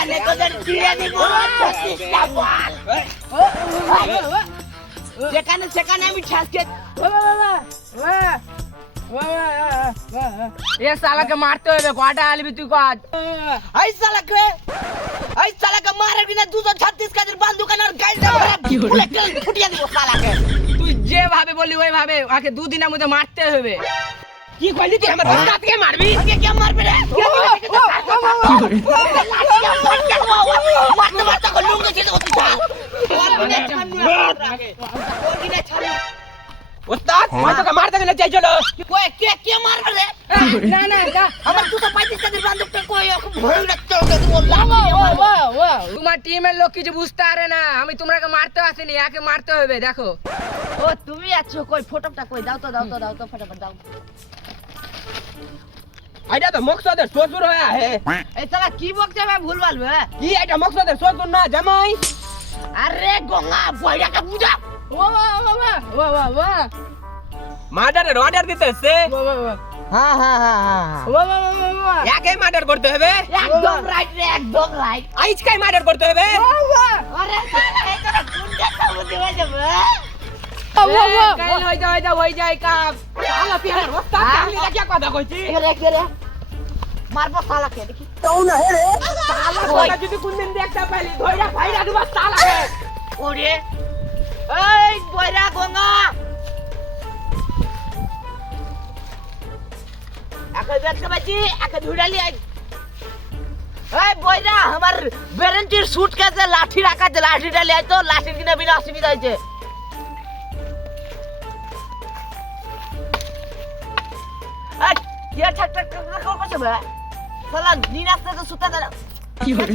এখানে তোদের চিড়ে নিব 36টা বল যেখানে সেখানে আমি ঠাসকে ये साला के मारते हुए गोटा आलबी तू काज आई साला के मारे बिना 236 का बंदूक और गाइड बुलेट फुटिया দিব साला के তুই যে ভাবে বলি ওই ভাবে ওকে দুদিনের মধ্যে মারতে হবে কি কইলি তুই আমার হাত কে মারবি কে কে মারবে রে মারতে মারতে লুঙ্গি ছিড়ে দিতে ছাড় उस्ताद मैं तो मार देना चाहिए चलो कोई के मारबे रे ना ना का আমার 235 का बंदूकটা কই ভয় লাগতে হবে তুমি লাগবে তোমার টিমের লোক কিছু বুঝতে পারে না আমি তোমাকে মারতে আসিনি একে মারতে হবে দেখো ও তুমি আছো কই ফটোটা কই দাও তো ফটাফট দাও আইডা তো মকসদের সোজুর হয়া হে এই সালা কি বকছে ভাই ভুল বলবে কি আইডা মকসদের সোজুর না জামাই আরে গঙ্গা বইটাকে বুঝা মার্ডারের অর্ডার দিতেছে হ্যাঁ একে মার্ডার করতে হবে একদম রাইট রে একদম রাইট আজকাই মার্ডার করতে হবে আরে সালা এটা কোন কথা বুঝে যাবে কাল হই যায় কাপ শালা পিয়ার ওস্তাদ কালি কি কথা কইছি রে মারবো সালাকে দেখি তো না হে রে শালা তোরা যদি কোনদিন দেখতে পাইলি ধইরা ফাইরা দিবা শালাকে ওরে এই বইরা গঙ্গা একা দেখতে পাচ্ছি একা ধুড়ালি আই এই বইরা আমার ব্যারেন্টির স্যুট কাছে লাঠি রাখা আছে লাঠি ডালি আই তো লাঠির কিনা বিনা অসুবিধা হইছে এই কি ঠাক ঠাক করছে বে শালা নিনাসতে তো সুতা দাও কি করে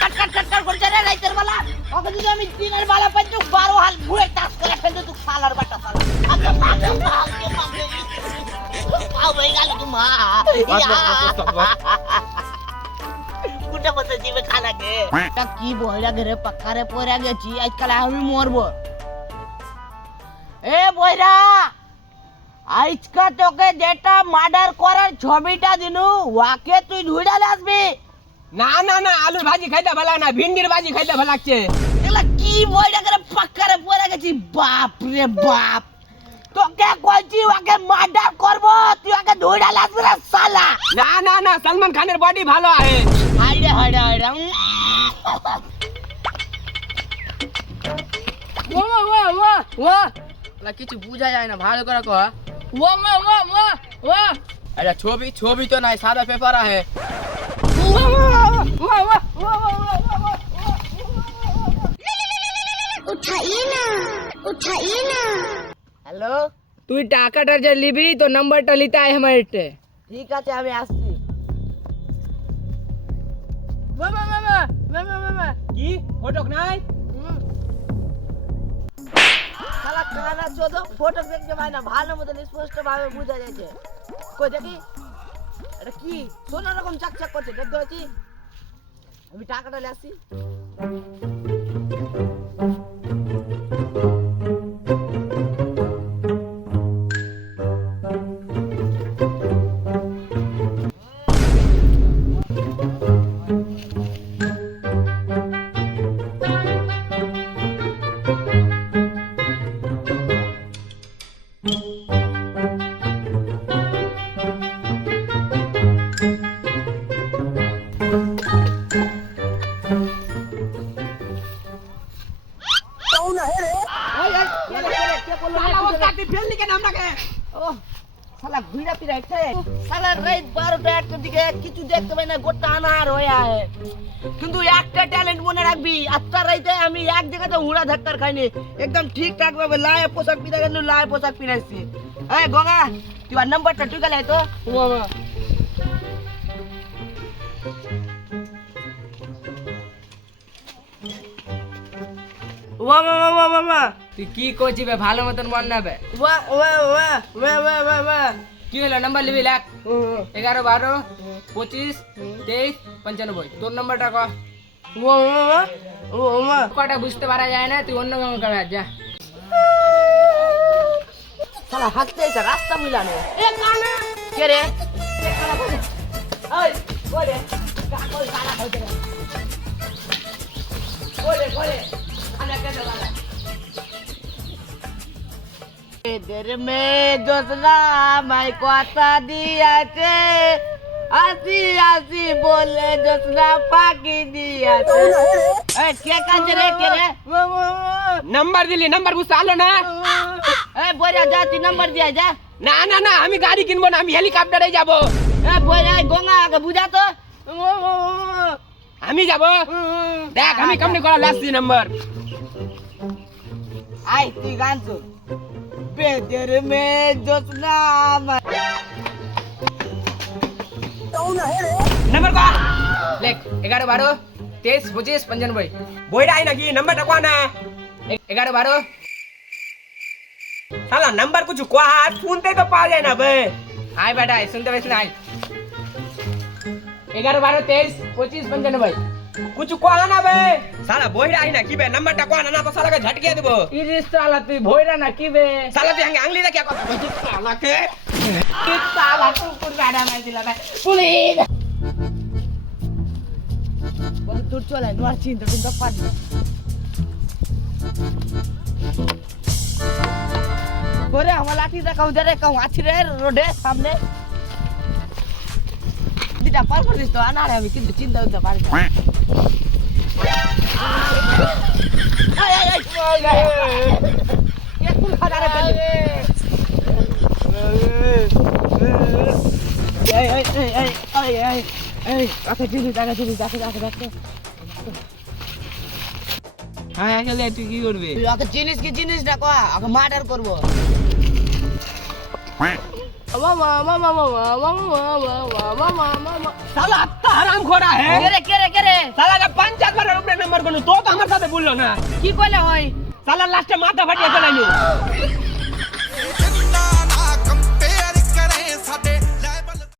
কাট করছে রে রাইতের বেলা ওকে যদি আমি দিনের বেলা পাই তো 12 হাল ঘুরে টাচ করে ফেলতে তুই শালার বাটা শালা আও ভাই গেল কি মা কুটা পথে দিবে খানাকে তা কি বইরা ঘরে পাকারে পড়া গেছি আজকাল আমি মরবো এ বইরা আজকা তোকে যেটা মার্ডার করার ছবিটা দিনু ওয়াকে তুই ধুইড়ালে আসবি না না না আলুর ভাজি খাইতে ভালো না ভিন্ডির ভাজি খাইতে ভালো লাগছে এলা কি বইটা করে পাক্কারে পড়ে গেছি বাপ রে বাপ তোকে কইছি ওকে মার্ডার করব তুই ওকে ধইড়ালে আসবি রে শালা না না না সলমান খানের বডি ভালো আছে হাইরে ওলা কিছু বুঝা যায় না ভালো করে কো আরে ছবি তো নাই সাদা পেপার আছে উঠাইয়ে না হ্যালো তুই টাকাটা যে লিবি তো নাম্বারটা লিতে আয় আমার এতে ঠিক আছে আমি আসছি কি ফটো নাই শালা কানা চোদ ফটো দেখতে পাই না ভালো মতো স্পষ্ট ভাবে বোঝা যাচ্ছে কই দেখি এটা কি সোনা রকম চাকচাক করছে দেখতে পাচ্ছি আমি টাকাটা নিয়ে আসছি শালা ঘুরা পিরাইছে শালা রাত 12টা 1টার দিকে কিছু দেখতে পাই না গোটা আনার হয়ে আছে কিন্তু একটা ট্যালেন্ট মনে রাখবি আজকাল রাইতে আমি এক জায়গাতে হুড়া ধাক্কার খাইনি একদম ঠিকঠাক ভাবে লায়ে পোশাক পিরা গেল লায়ে পোশাক পিরাইছি এই গঙ্গা তুই আর নাম্বারটা তুই গেলে তো তুই কি করছিস বে ভালো মতন মন নেবে কি হলো নাম্বার লিবি লাখ 11 12 25 23 95 তোর নাম্বারটা কর কটা বুঝতে পারা যায় না তুই অন্য কাম কর যা শালা হাঁটতে এসে রাস্তা মিলানো এ কানা কে রে এই কই রে কানা এদের মেয়ে জোসনা আমায় কথা দিয়েছে, আসি আসি বলে জোসনা পাখি দিয়েছে। এই কে কাঁদছে রে, কে রে? নাম্বার দিলি, নাম্বার বুঝতে পারলো না? এই বইরা যা, তুই নাম্বার দিয়ে যা। না না না, আমি গাড়ি কিনবো না, আমি হেলিকপ্টারে যাব। এই বইরা গঙ্গা আগে বুঝা তো। আমি যাব, দেখ আমি কেমনি করা লাগছি নাম্বার। আই তুই গান তো। বেদের মেয়ে জোসনা আমায় নাম্বার কর লেখ 11 12 23 25 95 বইটা আই নাকি নাম্বারটা কোয়া না 11 12 শালা নাম্বার कुछ কোয়া শুনতে তো পাওয়া যায় না বে আয় বেটা শুনতে পাইছ না আয় 11 12 23 25 95 कुछ কোয়া না বে শালা বইটা আই না কি বে নাম্বারটা কোয়া না তো শালাকে ঝটকে দেব ইরে শালা তুই ভইরা না কি বে? শালা তুই আংলি দা কি কথা শালাকে শালা কুকুর গাড়া নাই দিলা ভাই পুলিশ বল তোর চলে নোয়ার চিন্তা কিন্তু পারবি করে আমার লাঠি দেখাও দে রে কাউ আছে রে রোডে সামনে দিটা পার করে দিস তো আনারে আমি কিন্তু চিন্তা করতে পারি না আয় আয় আয় ये कुल खा रहा है আচ্ছা চিনি টাকা চিনি দেখে দেখে দেখে হ্যাঁ আসলে তুই কি করবি তুই ওকে চিনিস কি জিনিস না কয়া ওকে মার্ডার করবো মামা মামা মামা মামা মামা মামা साला अत्ता हराम खोरा है কে রে साला का 5-4 बार रुपए नंबर कोनु तो हमारे साथे बोललो ना কি কইলে হয় साला लास्ट माथा फटिया चलाइलो